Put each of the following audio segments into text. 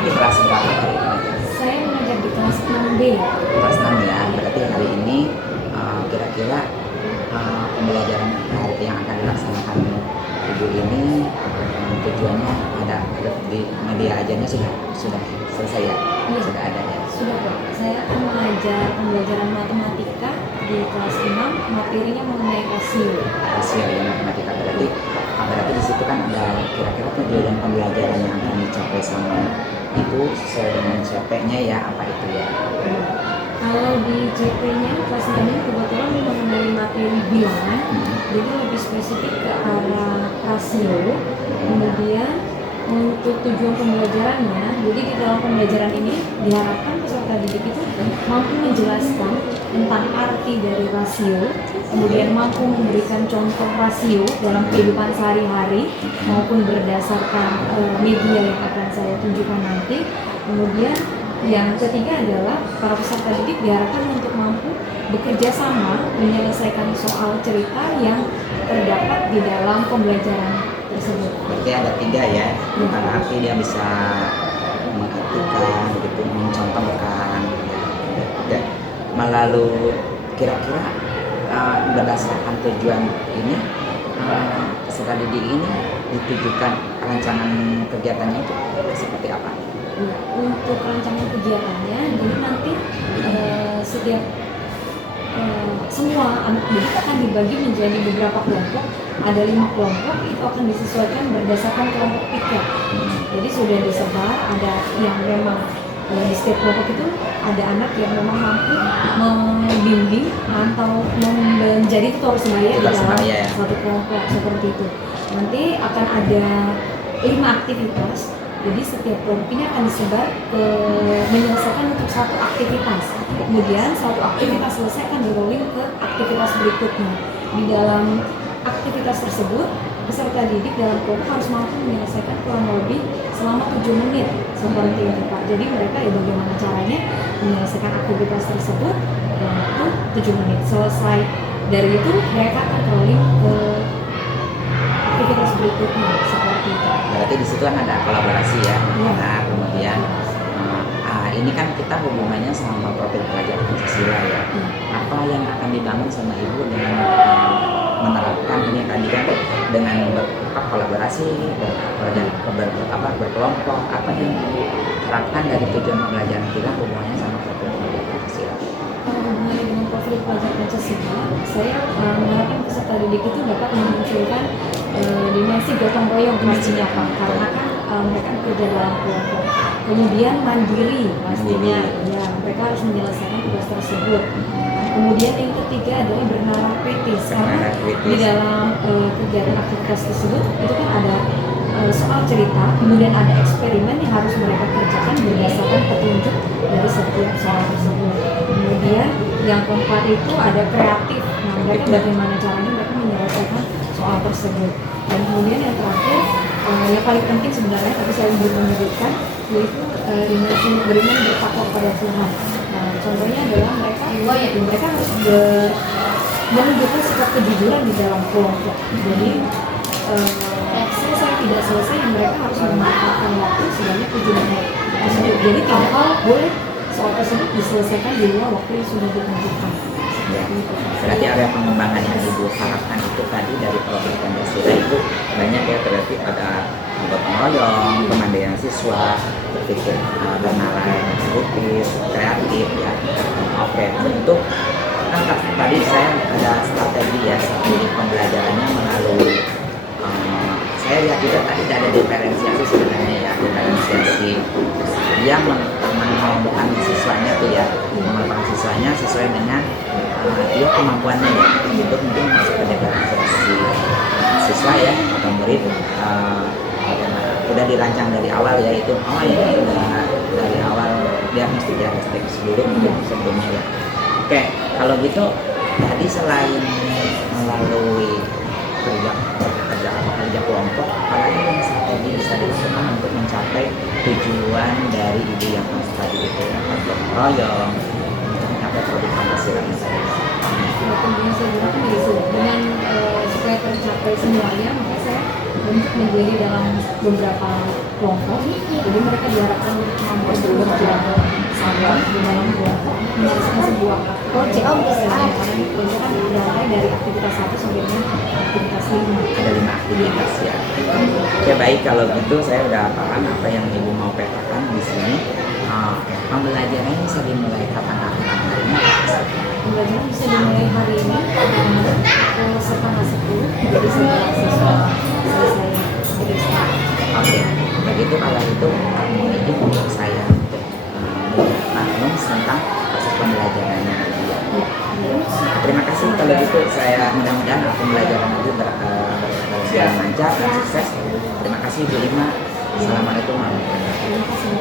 di kelas berapa hari ini? Saya mengajar di kelas 6B. Kelas 6 ya, berarti hari ini kira-kira pembelajaran hari yang akan dilaksanakan Ibu ini tujuannya ada di media ajarnya sudah selesai ya? Iya. Sudah ada ya? Sudah Pak. Saya akan mengajar pembelajaran matematika di kelas 6, materinya mengenai rasio. Rasio ya, matematika berarti di situ kan ada kira-kira tujuan pembelajaran yang akan dicapai sama Ibu sesuai dengan CP-nya ya, apa itu ya? Kalau di CP-nya kelas 6 ini kebetulan mengenai materi bilangan, jadi lebih spesifik ke arah rasio. Kemudian untuk tujuan pembelajarannya, jadi di dalam pembelajaran ini diharapkan peserta didik itu mampu menjelaskan tentang arti dari rasio, kemudian mampu memberikan contoh rasio dalam kehidupan sehari-hari maupun berdasarkan media yang akan saya tunjukkan nanti. Kemudian yang ketiga adalah para peserta didik diharapkan untuk mampu bekerja sama menyelesaikan soal cerita yang terdapat di dalam pembelajaran tersebut. Berarti ada 3 ya, tentang arti dia bisa mengartikan gitu, mencontohkan ya. Melalui kira-kira berdasarkan tujuan ini peserta didik ini ditujukan rancangan kegiatannya itu seperti apa? Untuk rancangan kegiatannya, jadi nanti setiap semua anak didik akan dibagi menjadi beberapa kelompok. Ada 5 kelompok, itu akan disesuaikan berdasarkan kelompok piket. Jadi sudah disebar, ada yang memang di setiap kelompok itu ada anak yang memang mampu membimbing atau menjadi tutor sebaya di dalam satu kelompok seperti itu. Nanti akan ada 5 aktivitas. Jadi setiap kelompok ini akan disebar menyelesaikan untuk satu aktivitas. Kemudian satu aktivitas selesai akan di-rolling ke aktivitas berikutnya. Di dalam aktivitas tersebut, peserta didik dalam kelompok harus mampu menyelesaikan kurang lebih selama 7 menit seperti itu Pak. Jadi mereka ya bagaimana caranya menyelesaikan aktivitas tersebut itu 7 menit. Selesai dari itu mereka akan rolling ke aktivitas berikutnya seperti itu. Berarti di situ kan ada kolaborasi ya. Ya. Nah, kemudian ini kan kita hubungannya sama profil pelajar Pancasila ya. Apa yang akan dibangun sama Ibu dengan menerapkan ini tadi kan dengan kolaborasi, berkelompok, apa yang diharapkan dari tujuan pembelajaran kita hubungannya sama profil pelajar Pancasila? Hubungannya dengan profil pelajar Pancasila, saya mengharapkan peserta didik itu dapat memunculkan dimensi gotong royong pastinya Pak, karena kan mereka bekerja dalam kelompok. Kemudian mandiri pastinya, ya mereka harus menyelesaikan tugas tersebut. Kemudian yang ketiga adalah bernara kritis, karena di dalam kegiatan aktivitas tersebut itu kan ada soal cerita, kemudian ada eksperimen yang harus mereka kerjakan berdasarkan petunjuk dari setiap soal tersebut. Kemudian yang keempat itu ada kreatif, nah mereka bagaimana caranya mereka menyelesaikan soal tersebut. Dan kemudian yang terakhir, yang paling penting sebenarnya, tapi saya belum menyebutkan, yaitu dimensi beriman bertakwa kepada Tuhan. Nah, contohnya adalah mereka harus menunjukkan sikap kejujuran di dalam kelompok. Jadi selesai tidak selesai, mereka harus memanfaatkan waktu sebanyak 7 menit tersebut. Jadi tidak boleh soal tersebut diselesaikan di luar waktu yang sudah ditentukan. Ya. Berarti area pengembangan yang Ibu harapkan itu tadi dari profil Pancasila itu banyak ya, berarti ada gotong royong, kemandirian siswa, berpikir bernilai kritis, kreatif ya. Oke, bentuk kan tadi saya ada strategi ya, strategi pembelajarannya melalui saya lihat juga tadi ada diferensiasi sebenarnya ya, diferensiasi yang mengelompokkan siswanya tuh ya, mengelompokkan siswanya sesuai dengan dia kemampuannya ya, itu mungkin masuk ke diferensiasi siswa ya atau murid. Udah dirancang dari awal ya, itu ini udah dari awal diagnostik sebelum sebelumnya ya. Oke, kalau gitu tadi selain melalui kerja kelompok, apalagi yang strategi bisa dilakukan untuk mencapai tujuan dari Ibu yang tadi itu ya, gotong royong untuk mencapai produk Pancasila ini tadi. Kemudian saya gunakan dengan supaya tercapai semuanya, maka saya bentuk menjadi dalam beberapa kelompok. Jadi mereka diharapkan mampu bekerja sama di dalam kelompok menyelesaikan sebuah proyek. Karena proyek kan dimulai dari aktivitas 1 sampai dengan aktivitas 5. Ada 5 aktivitas ya. Oke baik, kalau gitu saya udah paham apa yang Ibu mau petakan di sini. Pembelajaran bisa dimulai kapan-kapan hari ini? Pembelajaran bisa dimulai hari ini pukul setengah 10. Jadi setelah siswa selesai beristirahat. Oke, begitu kalau itu mohon izin untuk saya untuk maklum tentang proses pembelajarannya. Terima kasih kalau gitu, saya mudah-mudahan pembelajaran itu berjalan lancar dan sukses. Terima kasih Bu Ima. Assalamualaikum warahmatullahi wabarakatuh. Terima kasih.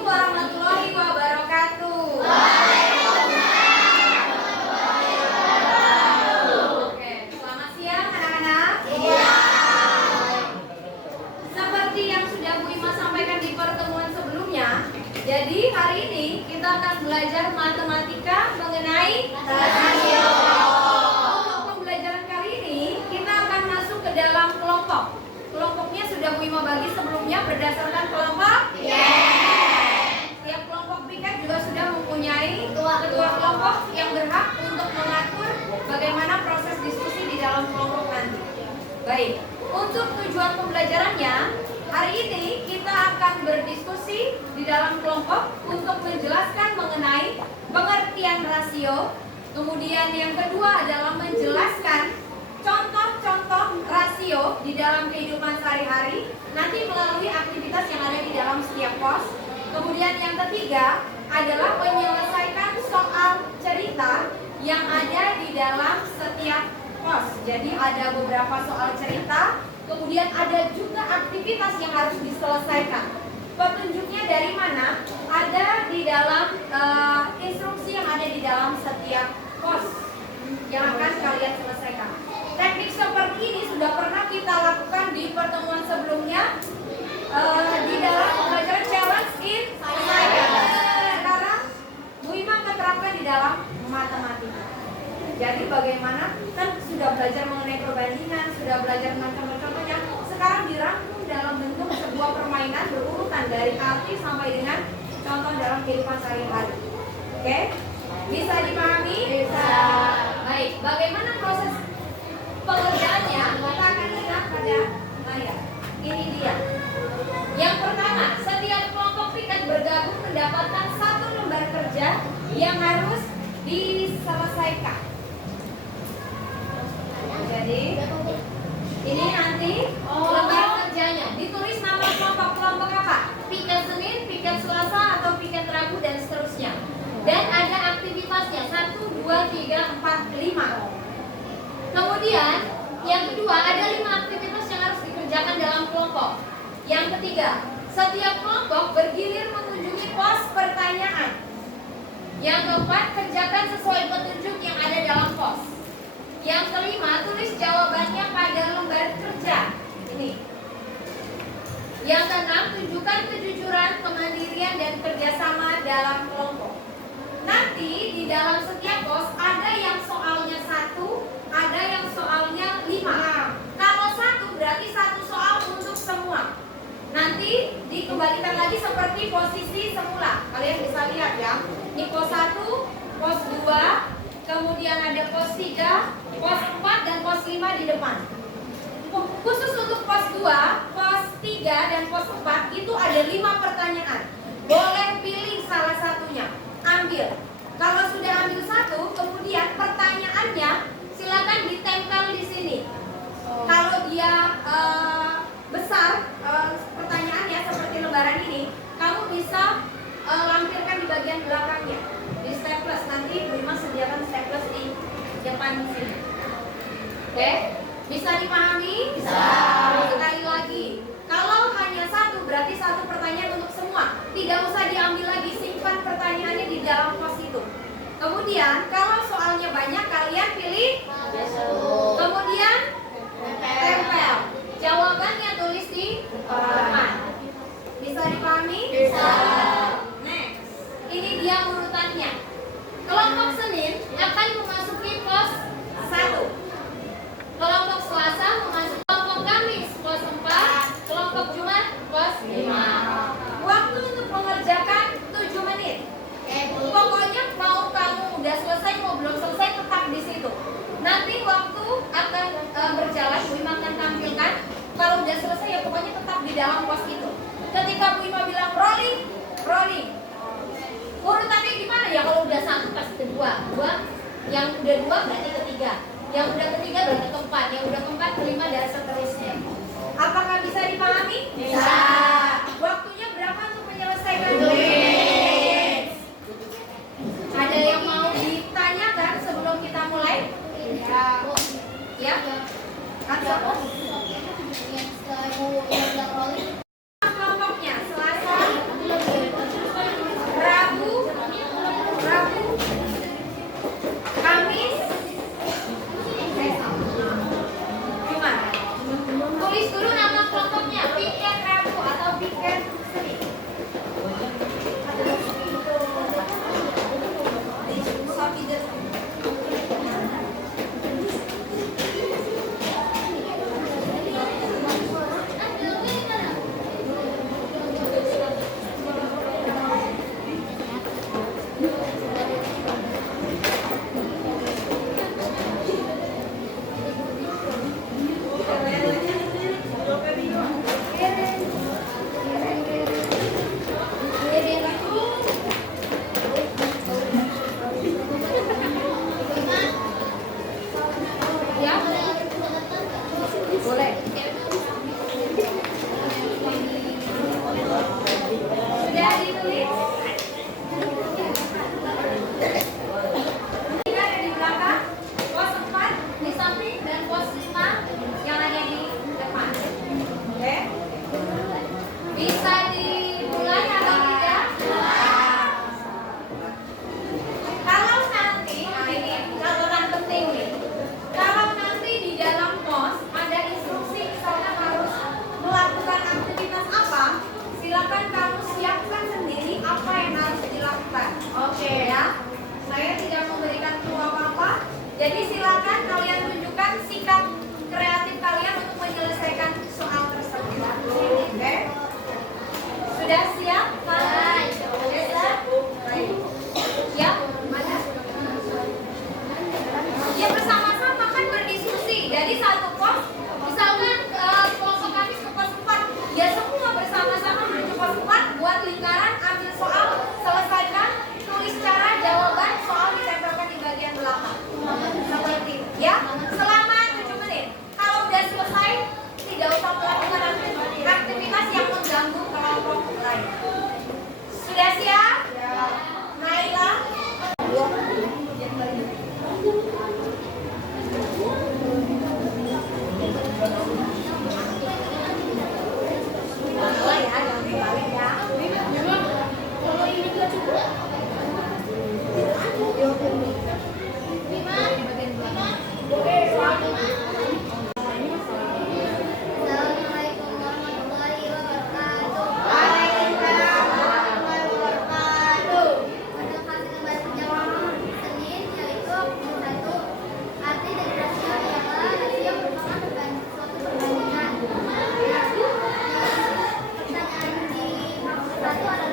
Warahmatullahi wabarakatuh. Oke, selamat siang anak-anak. Seperti yang sudah Bu Ima sampaikan di pertemuan sebelumnya, jadi hari ini kita akan belajar matematika mengenai rasio. Untuk pembelajaran kali ini kita akan masuk ke dalam kelompok. Kelompoknya sudah Bu Ima bagi sebelumnya berdasarkan kelompok. Setiap kelompok piket juga sudah mempunyai ketua kelompok yang berhak untuk mengatur bagaimana proses diskusi di dalam kelompok nanti. Baik, untuk tujuan pembelajarannya, hari ini kita akan berdiskusi di dalam kelompok untuk menjelaskan mengenai pengertian rasio. Kemudian yang kedua adalah menjelaskan contoh-contoh rasio di dalam kehidupan sehari-hari, nanti melalui aktivitas yang ada di dalam setiap pos. Kemudian yang ketiga adalah menyelesaikan soal cerita yang ada di dalam setiap pos. Jadi ada beberapa soal cerita, kemudian ada juga aktivitas yang harus diselesaikan. Petunjuknya dari mana? Ada di dalam instruksi yang ada di dalam setiap pos yang akan kalian selesaikan. Teknik seperti ini sudah pernah kita lakukan di pertemuan sebelumnya di dalam pembelajaran challenge in science. Sekarang Bu Ima akan terapkan di dalam matematika. Jadi bagaimana, kan sudah belajar mengenai perbandingan, sudah belajar macam-macamnya. Sekarang dirangkum dalam bentuk sebuah permainan berurutan dari arti sampai dengan contoh dalam kehidupan sehari-hari. Oke? Bisa dipahami? Bisa. Baik, bagaimana proses pengerjaannya? Kita akan lihat pada layar. Ini dia. Yang pertama, setiap kelompok piket bergabung mendapatkan satu lembar kerja yang harus diselesaikan. Jadi, ini nanti lembar kerjanya. Ditulis nama kelompok-kelompok apa? Piket Senin, piket Selasa, atau piket Rabu, dan seterusnya. Dan ada aktivitasnya 1, 2, 3, 4, 5. Kemudian yang kedua ada 5 aktivitas yang harus dikerjakan dalam kelompok. Yang ketiga, setiap kelompok bergilir mengunjungi pos pertanyaan. Yang keempat, kerjakan sesuai petunjuk yang ada dalam pos. Yang kelima, tulis jawabannya pada lembar kerja. Ini. Yang keenam, tunjukkan kejujuran, kemandirian, dan kerjasama dalam kelompok. Nanti di dalam setiap pos ada yang soalnya 1, ada yang soalnya 5. Kalau 1 berarti 1 soal untuk semua. Nanti dikembalikan lagi seperti posisi semula. Kalian bisa lihat ya. Ini pos 1, pos 2, kemudian ada pos 3, pos 4, dan pos 5 di depan. Khusus untuk pos 2, pos 3, dan pos 4 itu ada 5 pertanyaan. Boleh pilih salah satunya. Ambil. Kalau sudah ambil 1, kemudian pertanyaannya silakan ditempel di sini. Kalau dia besar pertanyaannya seperti lembaran ini, kamu bisa lampirkan di bagian belakangnya di staples. Nanti Bu Ima sediakan staples di depan sini. Oke? Bisa dipahami? Bisa. Sekali lagi, kalau hanya 1 berarti 1 pertanyaan untuk semua. Tidak usah diambil lagi, simpan pertanyaannya di dalam pos itu. Kemudian kalau soalnya banyak, kalian pilih. Kemudian tempel. Jawabannya tulis di depan. Bisa dipahami? Bisa. Next. Ini dia urutannya. Kelompok Senin akan memasuki pos 1. Kelompok Selasa memasuki kelompok Kamis kelas 4, kelompok Jumat kelas 5. Waktu untuk mengerjakan 7 menit. Pokoknya mau kamu udah selesai mau belum selesai tetap di situ. Nanti waktu akan berjalan, Bu Ima akan tampilkan. Kalau udah selesai ya pokoknya tetap di dalam pos itu. Ketika Bu Ima bilang rolling, rolling. Urutannya gimana ya? Kalau udah satu pasti kedua, yang udah 2 berarti ketiga, yang udah ketiga berarti keempat, yang udah keempat kelima dan seterusnya. Apakah bisa dipahami? Bisa. Waktunya berapa untuk menyelesaikan? 2 menit. Ada yang mau ditanyakan sebelum kita mulai? Ya. Atau kelompoknya Selasa, Rabu, Kamis, Jumat. Tulis dulu nama kelompoknya, piket Rabu atau piket Senin. Ya, boleh. Sudah ditulis? Tiga ada di belakang, pos 4 di samping dan pos 5 yang ada di depan. Oke? Bisa dimulai atau tidak? Kalau nanti, nah ini catatan penting nih. Kalau nanti di dalam pos ada instruksi misalnya harus melakukan aktivitas apa, silakan kamu siapkan sendiri apa yang harus dilakukan. Oke ya. Saya tidak memberikan clue apa-apa. Jadi silakan kalian tunjukkan sikap kreatif kalian untuk menyelesaikan soal tersebut. Oke? Sudah siap? Baik. Sudah? Baik. Siap? Mana? Ya bersama-sama kan berdiskusi. Jadi satu pos, misalkan kelompok Kamis ke pos 4, ya semua bersama-sama menuju pos 4, buat lingkaran, ambil soal, selesaikan, tulis cara jawaban soal ditempelkan di bagian belakang. Seperti itu, ya. Selama 7 menit. Kalau udah selesai, tidak usah melakukan aktivitas yang mengganggu kelompok lain. Sudah siap? Ya. Naila? Mulai ya, jangan dibalik ya. Kalau ini juga cukup. Assalamualaikum warahmatullahi wabarakatuh. Waalaikumsalam warahmatullahi wabarakatuh. Pada hasil bahasa Jawa Senin yaitu 1. Arti dari rasio ialah rasio merupakan suatu perbandingan. Pertanyaan di 1 adalah